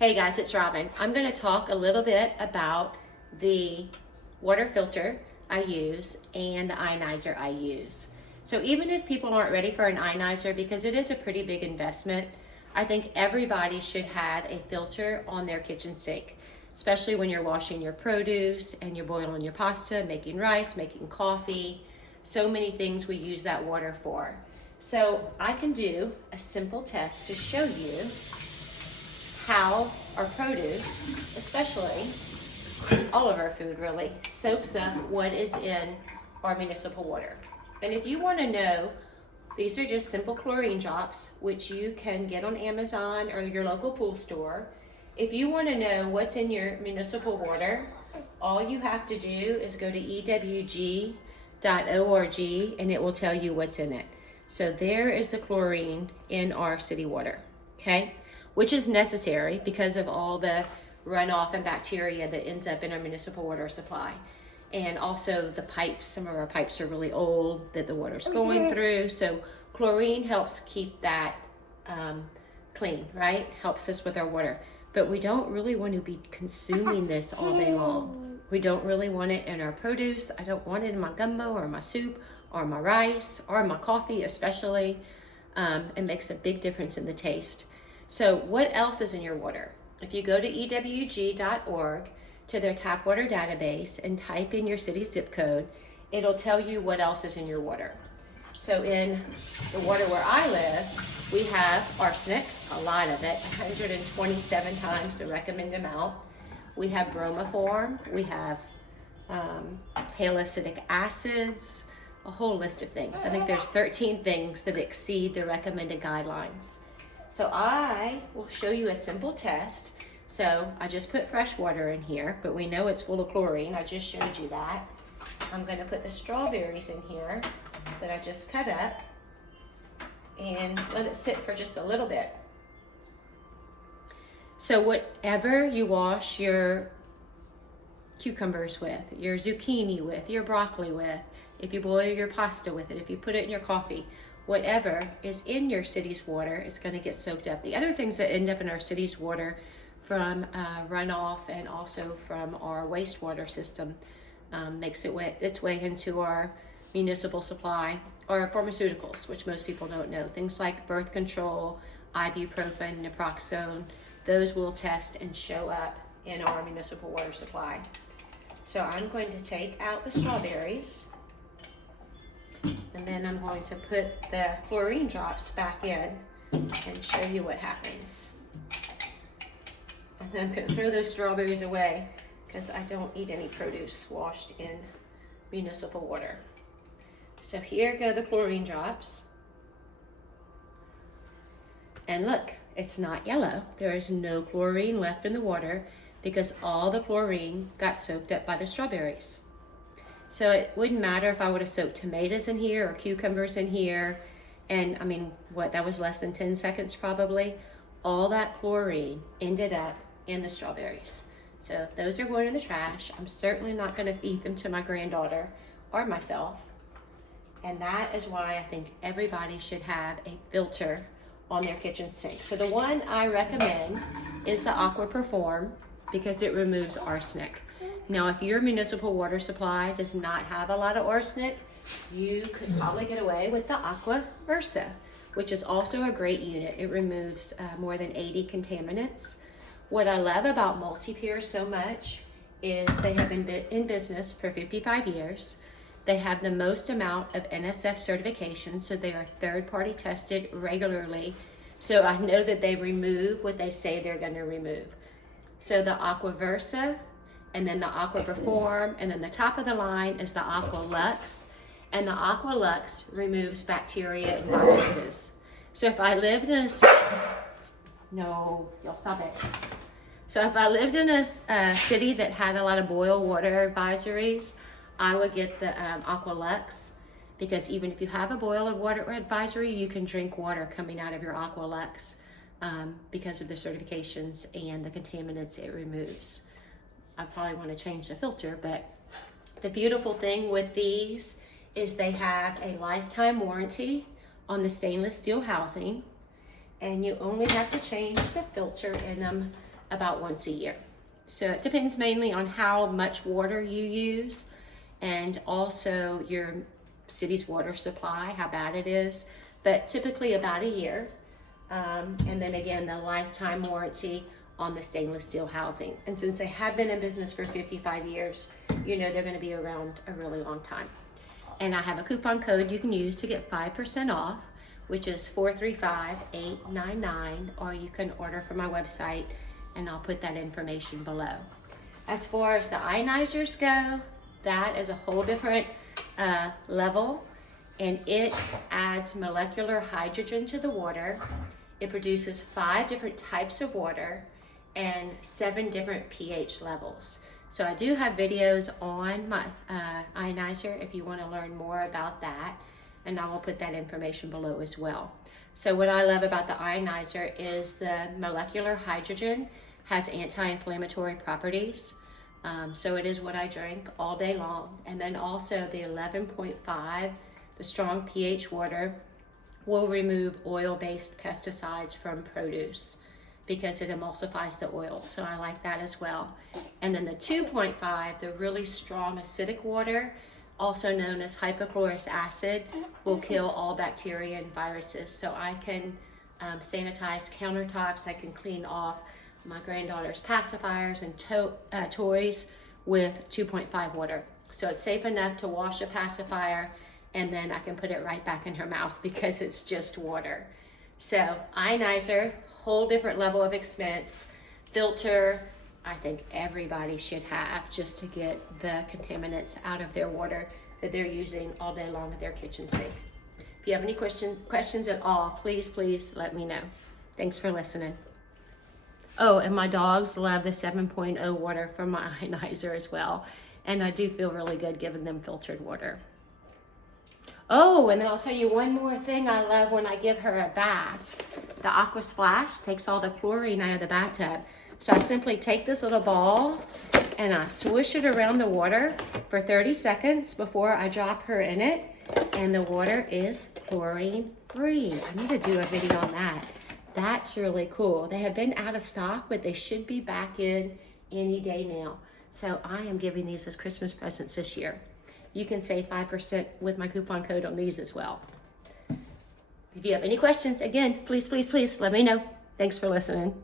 Hey guys, it's Robin. I'm going to talk a little bit about the water filter I use and the ionizer I use. So even if people aren't ready for an ionizer, because it is a pretty big investment, I think everybody should have a filter on their kitchen sink, especially when you're washing your produce and you're boiling your pasta, making rice, making coffee. So many things we use that water for. So I can do a simple test to show you how our produce, especially all of our food really, soaks up what is in our municipal water. And if you want to know, these are just simple chlorine drops, which you can get on Amazon or your local pool store. If you want to know what's in your municipal water, all you have to do is go to ewg.org and it will tell you what's in it. So there is the chlorine in our city water, okay? Which is necessary because of all the runoff and bacteria that ends up in our municipal water supply. And also the pipes, some of our pipes are really old that the water's going through. So chlorine helps keep that clean, right? Helps us with our water. But we don't really want to be consuming this all day long. We don't really want it in our produce. I don't want it in my gumbo or my soup or my rice or my coffee especially. It makes a big difference in the taste. So what else is in your water? If you go to ewg.org to their tap water database and type in your city's zip code, it'll tell you what else is in your water. So in the water where I live, we have arsenic, a lot of it, 127 times the recommended amount. We have bromoform, we have haloacetic acids, a whole list of things. I think there's 13 things that exceed the recommended guidelines. So I will show you a simple test. So I just put fresh water in here, but we know it's full of chlorine. I just showed you that. I'm going to put the strawberries in here that I just cut up and let it sit for just a little bit. So whatever you wash your cucumbers with, your zucchini with, your broccoli with, if you boil your pasta with it, if you put it in your coffee, whatever is in your city's water is going to get soaked up. The other things that end up in our city's water from runoff and also from our wastewater system makes its way into our municipal supply, or pharmaceuticals, which most people don't know. Things like birth control, ibuprofen, naproxone, those will test and show up in our municipal water supply. So I'm going to take out the strawberries. And then I'm going to put the chlorine drops back in and show you what happens. And then I'm going to throw those strawberries away because I don't eat any produce washed in municipal water. So here go the chlorine drops. And look, it's not yellow. There is no chlorine left in the water because all the chlorine got soaked up by the strawberries. So it wouldn't matter if I would have soaked tomatoes in here or cucumbers in here. And I mean, that was less than 10 seconds probably. All that chlorine ended up in the strawberries. So those are going in the trash. I'm certainly not going to feed them to my granddaughter or myself. And that is why I think everybody should have a filter on their kitchen sink. So the one I recommend is the Aquaperform because it removes arsenic. Now, if your municipal water supply does not have a lot of arsenic, you could probably get away with the Aqua Versa, which is also a great unit. It removes more than 80 contaminants. What I love about Multipure so much is they have been in business for 55 years. They have the most amount of NSF certifications, so they are third-party tested regularly. So I know that they remove what they say they're going to remove. So the Aqua Versa, and then the Aquaperform, and then the top of the line is the Aqua Lux. And the Aqua Lux removes bacteria and viruses. So if I lived in a... No, y'all stop it. So if I lived in a city that had a lot of boil water advisories, I would get the Aqua Lux, because even if you have a boil water advisory, you can drink water coming out of your Aqua Lux because of the certifications and the contaminants it removes. I probably want to change the filter, but the beautiful thing with these is they have a lifetime warranty on the stainless steel housing, and you only have to change the filter in them about once a year. So it depends mainly on how much water you use and also your city's water supply, how bad it is, but typically about a year. And then again, the lifetime warranty on the stainless steel housing. And since they have been in business for 55 years, you know they're gonna be around a really long time. And I have a coupon code you can use to get 5% off, which is 435899, or you can order from my website and I'll put that information below. As far as the ionizers go, that is a whole different level, and it adds molecular hydrogen to the water. It produces 5 different types of water and 7 different pH levels. So I do have videos on my ionizer if you want to learn more about that, and I will put that information below as well. So what I love about the ionizer is the molecular hydrogen has anti-inflammatory properties. So it is what I drink all day long. And then also the 11.5, the strong pH water, will remove oil-based pesticides from produce because it emulsifies the oil. So I like that as well. And then the 2.5, the really strong acidic water, also known as hypochlorous acid, will kill all bacteria and viruses. So I can sanitize countertops, I can clean off my granddaughter's pacifiers and toys with 2.5 water. So it's safe enough to wash a pacifier, and then I can put it right back in her mouth because it's just water. So ionizer, whole different level of expense. Filter, I think everybody should have, just to get the contaminants out of their water that they're using all day long at their kitchen sink. If you have any questions at all, please let me know. Thanks for listening. Oh, and my dogs love the 7.0 water from my ionizer as well. And I do feel really good giving them filtered water. Oh, and then I'll tell you one more thing I love when I give her a bath. The Aqua Splash takes all the chlorine out of the bathtub. So I simply take this little ball and I swish it around the water for 30 seconds before I drop her in it. And the water is chlorine free. I need to do a video on that. That's really cool. They have been out of stock, but they should be back in any day now. So I am giving these as Christmas presents this year. You can save 5% with my coupon code on these as well. If you have any questions, again, please let me know. Thanks for listening.